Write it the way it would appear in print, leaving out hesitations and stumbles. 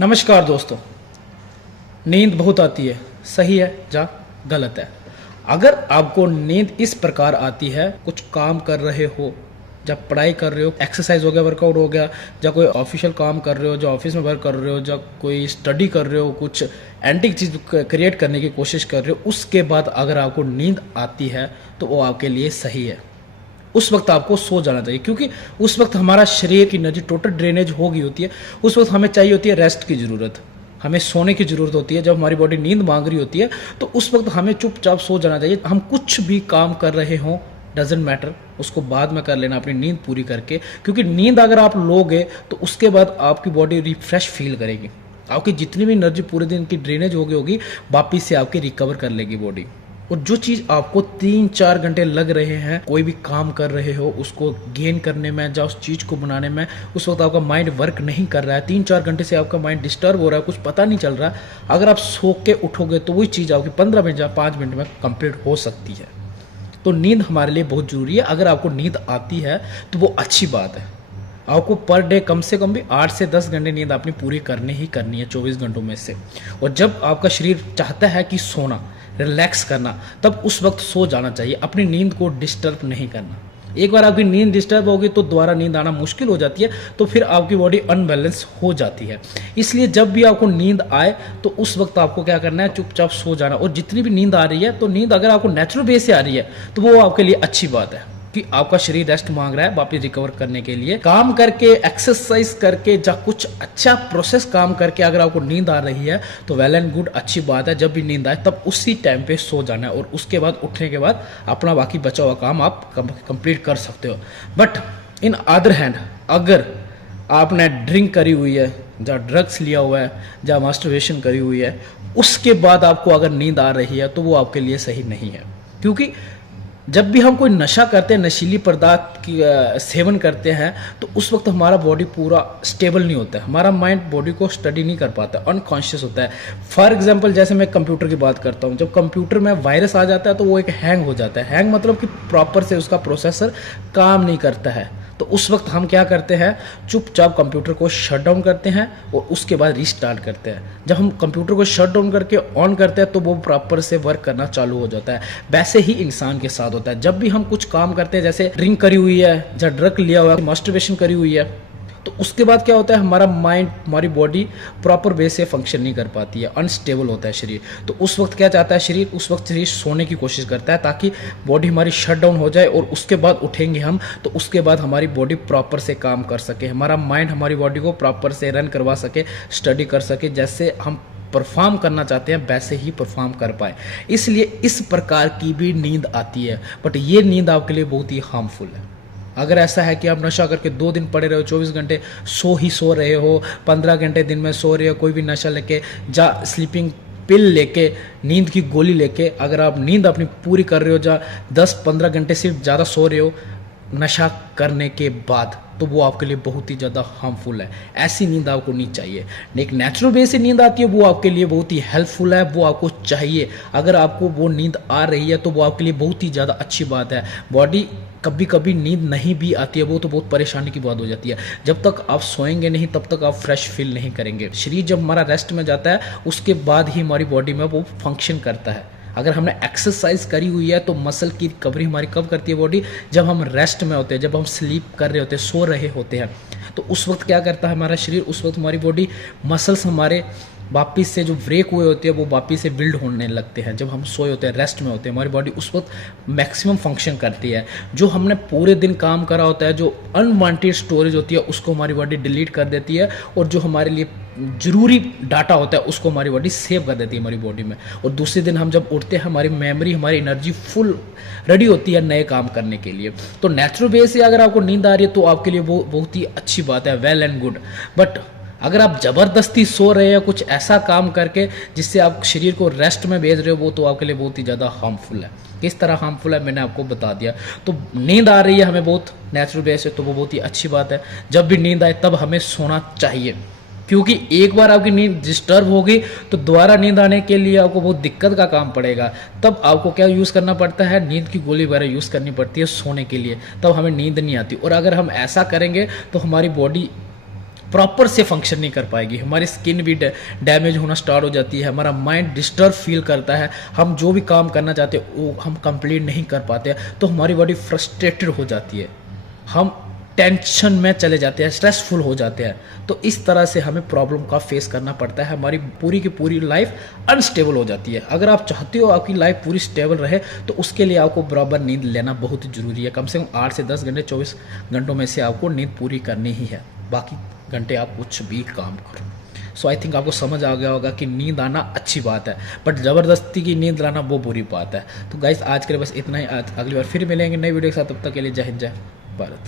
नमस्कार दोस्तों। नींद बहुत आती है, सही है या गलत है? अगर आपको नींद इस प्रकार आती है, कुछ काम कर रहे हो, जब पढ़ाई कर रहे हो, एक्सरसाइज हो गया, वर्कआउट हो गया, या कोई ऑफिशियल काम कर रहे हो, जो ऑफिस में वर्क कर रहे हो, जब कोई स्टडी कर रहे हो, कुछ एंटिक चीज़ क्रिएट करने की कोशिश कर रहे हो, उसके बाद अगर आपको नींद आती है तो वो आपके लिए सही है। उस वक्त आपको सो जाना चाहिए, क्योंकि उस वक्त हमारा शरीर की एनर्जी टोटल ड्रेनेज हो गई होती है। उस वक्त हमें चाहिए होती है रेस्ट की ज़रूरत, हमें सोने की ज़रूरत होती है। जब हमारी बॉडी नींद मांग रही होती है तो उस वक्त हमें चुपचाप सो जाना चाहिए। हम कुछ भी काम कर रहे हों, डजेंट मैटर, उसको बाद में कर लेना अपनी नींद पूरी करके, क्योंकि नींद अगर आप लोगे तो उसके बाद आपकी बॉडी रिफ्रेश फील करेगी। आपकी जितनी भी एनर्जी पूरे दिन की ड्रेनेज हो गई होगी, वापिस से आपकी रिकवर कर लेगी बॉडी। और जो चीज़ आपको 3-4 घंटे लग रहे हैं, कोई भी काम कर रहे हो उसको गेन करने में या उस चीज़ को बनाने में, उस वक्त आपका माइंड वर्क नहीं कर रहा है, 3-4 घंटे से आपका माइंड डिस्टर्ब हो रहा है, कुछ पता नहीं चल रहा। अगर आप सो के उठोगे तो वही चीज़ आपकी 15 मिनट या 5 मिनट में कंप्लीट हो सकती है। तो नींद हमारे लिए बहुत ज़रूरी है। अगर आपको नींद आती है तो वो अच्छी बात है। आपको पर डे कम से कम भी 8 से 10 घंटे नींद अपनी पूरी करनी ही करनी है 24 घंटों में से। और जब आपका शरीर चाहता है कि सोना, रिलैक्स करना, तब उस वक्त सो जाना चाहिए। अपनी नींद को डिस्टर्ब नहीं करना। एक बार आपकी नींद डिस्टर्ब होगी तो दोबारा नींद आना मुश्किल हो जाती है, तो फिर आपकी बॉडी अनबैलेंस हो जाती है। इसलिए जब भी आपको नींद आए तो उस वक्त आपको क्या करना है, चुपचाप सो जाना। और जितनी भी नींद आ रही है, तो नींद अगर आपको नेचुरल वे से आ रही है तो वो आपके लिए अच्छी बात है कि आपका शरीर रेस्ट मांग रहा है वापस रिकवर करने के लिए। काम करके, एक्सरसाइज करके, या कुछ अच्छा प्रोसेस काम करके अगर आपको नींद आ रही है तो वेल एंड गुड, अच्छी बात है। जब भी नींद आए तब उसी टाइम पे सो जाना है, और उसके बाद उठने के बाद अपना बाकी बचा हुआ काम आप कंप्लीट कर सकते हो। बट इन अदर हैंड, अगर आपने ड्रिंक करी हुई है, या ड्रग्स लिया हुआ है, या मास्टरबेशन करी हुई है, उसके बाद आपको अगर नींद आ रही है तो वो आपके लिए सही नहीं है। क्योंकि जब भी हम कोई नशा करते हैं, नशीली पदार्थ की सेवन करते हैं, तो उस वक्त हमारा बॉडी पूरा स्टेबल नहीं होता है, हमारा माइंड बॉडी को स्टडी नहीं कर पाता, अनकॉन्शियस होता है। फॉर एग्जांपल, जैसे मैं कंप्यूटर की बात करता हूँ, जब कंप्यूटर में वायरस आ जाता है तो वो एक हैंग हो जाता है। हैंग मतलब कि प्रॉपर से उसका प्रोसेसर काम नहीं करता है। तो उस वक्त हम क्या करते हैं, चुपचाप कंप्यूटर को शट डाउन करते हैं और उसके बाद रीस्टार्ट करते हैं। जब हम कंप्यूटर को शट डाउन करके ऑन करते हैं तो वो प्रॉपर से वर्क करना चालू हो जाता है। वैसे ही इंसान के साथ होता है। जब भी हम कुछ काम करते हैं, जैसे ड्रिंक करी हुई है या ड्रग लिया हुआ है, मास्टरबेशन करी हुई है, तो उसके बाद क्या होता है, हमारा माइंड, हमारी बॉडी प्रॉपर वे से फंक्शन नहीं कर पाती है, अनस्टेबल होता है शरीर। तो उस वक्त क्या चाहता है शरीर, उस वक्त शरीर सोने की कोशिश करता है ताकि बॉडी हमारी शट डाउन हो जाए, और उसके बाद उठेंगे हम तो उसके बाद हमारी बॉडी प्रॉपर से काम कर सके, हमारा माइंड हमारी बॉडी को प्रॉपर से रन करवा सके, स्टडी कर सके, जैसे हम परफॉर्म करना चाहते हैं वैसे ही परफॉर्म कर पाए। इसलिए इस प्रकार की भी नींद आती है, बट ये नींद आपके लिए बहुत ही हार्मफुल है। अगर ऐसा है कि आप नशा करके 2 दिन पड़े रहे हो, 24 घंटे सो रहे हो, 15 घंटे दिन में सो रहे हो, कोई भी नशा लेके, जा स्लीपिंग पिल लेके, नींद की गोली लेके, अगर आप नींद अपनी पूरी कर रहे हो, जा 10-15 घंटे से ज़्यादा सो रहे हो नशा करने के बाद, तो वो आपके लिए बहुत ही ज़्यादा हार्मफुल है। ऐसी नींद आपको नहीं चाहिए। एक नेचुरल वे से नींद आती है, वो आपके लिए बहुत ही हेल्पफुल है, वो आपको चाहिए। अगर आपको वो नींद आ रही है तो वो आपके लिए बहुत ही ज़्यादा अच्छी बात है। बॉडी कभी कभी नींद नहीं भी आती है, वो तो बहुत परेशानी की बात हो जाती है। जब तक आप सोएंगे नहीं तब तक आप फ्रेश फील नहीं करेंगे। शरीर जब हमारा रेस्ट में जाता है उसके बाद ही हमारी बॉडी में वो फंक्शन करता है। अगर हमने एक्सरसाइज करी हुई है तो मसल की रिकवरी हमारी कब करती है बॉडी, जब हम रेस्ट में होते हैं, जब हम स्लीप कर रहे होते हैं, सो रहे होते हैं। तो उस वक्त क्या करता है हमारा शरीर, उस वक्त हमारी बॉडी, मसल्स हमारे वापिस से जो ब्रेक हुए होते हैं वो वापिस से बिल्ड होने लगते हैं। जब हम सोए होते हैं, रेस्ट में होते हैं, हमारी बॉडी उस वक्त मैक्सिमम फंक्शन करती है। जो हमने पूरे दिन काम करा होता है, जो अनवांटेड स्टोरेज होती है, उसको हमारी बॉडी डिलीट कर देती है, और जो हमारे लिए जरूरी डाटा होता है उसको हमारी बॉडी सेव कर देती है हमारी बॉडी में। और दूसरे दिन हम जब उठते हैं, हमारी मेमोरी, हमारी एनर्जी फुल रेडी होती है नए काम करने के लिए। तो नेचुरल वे से अगर आपको नींद आ रही है तो आपके लिए वो बहुत ही अच्छी बात है, वेल एंड गुड। बट अगर आप ज़बरदस्ती सो रहे हैं कुछ ऐसा काम करके जिससे आप शरीर को रेस्ट में भेज रहे हो, वो तो आपके लिए बहुत ही ज़्यादा हार्मफुल है। किस तरह हार्मफुल है मैंने आपको बता दिया। तो नींद आ रही है हमें बहुत नेचुरल वे से, तो वो बहुत ही अच्छी बात है। जब भी नींद आए तब हमें सोना चाहिए, क्योंकि एक बार आपकी नींद डिस्टर्ब होगी तो दोबारा नींद आने के लिए आपको बहुत दिक्कत का काम पड़ेगा। तब आपको क्या यूज़ करना पड़ता है, नींद की गोली वगैरह यूज़ करनी पड़ती है सोने के लिए, तब हमें नींद नहीं आती। और अगर हम ऐसा करेंगे तो हमारी बॉडी प्रॉपर से फंक्शन नहीं कर पाएगी, हमारी स्किन भी डैमेज होना स्टार्ट हो जाती है, हमारा माइंड डिस्टर्ब फील करता है, हम जो भी काम करना चाहते हैं वो हम कंप्लीट नहीं कर पाते हैं, तो हमारी बॉडी फ्रस्ट्रेटेड हो जाती है, हम टेंशन में चले जाते हैं, स्ट्रेसफुल हो जाते हैं। तो इस तरह से हमें प्रॉब्लम का फेस करना पड़ता है, हमारी पूरी की पूरी लाइफ अनस्टेबल हो जाती है। अगर आप चाहते हो आपकी लाइफ पूरी स्टेबल रहे तो उसके लिए आपको बराबर नींद लेना बहुत ज़रूरी है। कम से कम 8 से 10 घंटे 24 घंटों में से आपको नींद पूरी करनी ही है, बाकी घंटे आप कुछ भी काम करो। सो आई थिंक आपको समझ आ गया होगा कि नींद आना अच्छी बात है, बट ज़बरदस्ती की नींद लाना वो बुरी बात है। तो गाइस आज के लिए बस इतना ही, आज अगली बार फिर मिलेंगे नई वीडियो के साथ, तब तक के लिए जय हिंद जय भारत।